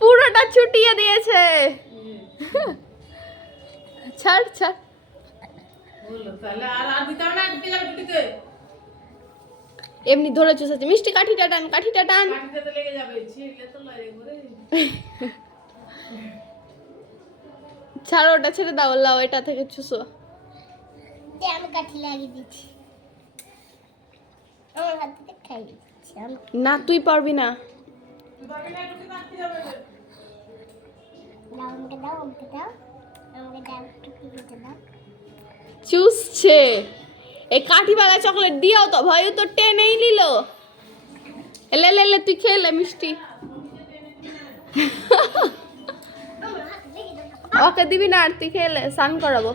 পুরোটা ছুটিয়ে দিয়েছে। ছাড় ছাড়। এমনি ধরে চুষাচ্ছে। মিষ্টি কাঠিটা টান, কাঠিটা টান। ছাড়ো, ওটা ছেড়ে দাও, লাও এটা থেকে চুষো। আমি কাঠি লাগিয়ে দিচ্ছি, আমার হাতে খাই দিচ্ছি। না তুই পারবি না। আমাকে দাও, আমাকে দাও, আমাকে দাও, একটু খেতে দাও। চুষছে। এই কাঠিওয়ালা চকলেট দিও তো, ভয়ও তো টেনেই নিল। এলে লে লে, তুই খেলে মিষ্টি। ওকে দিবি না, আর তুই খেলে স্নান করাবো।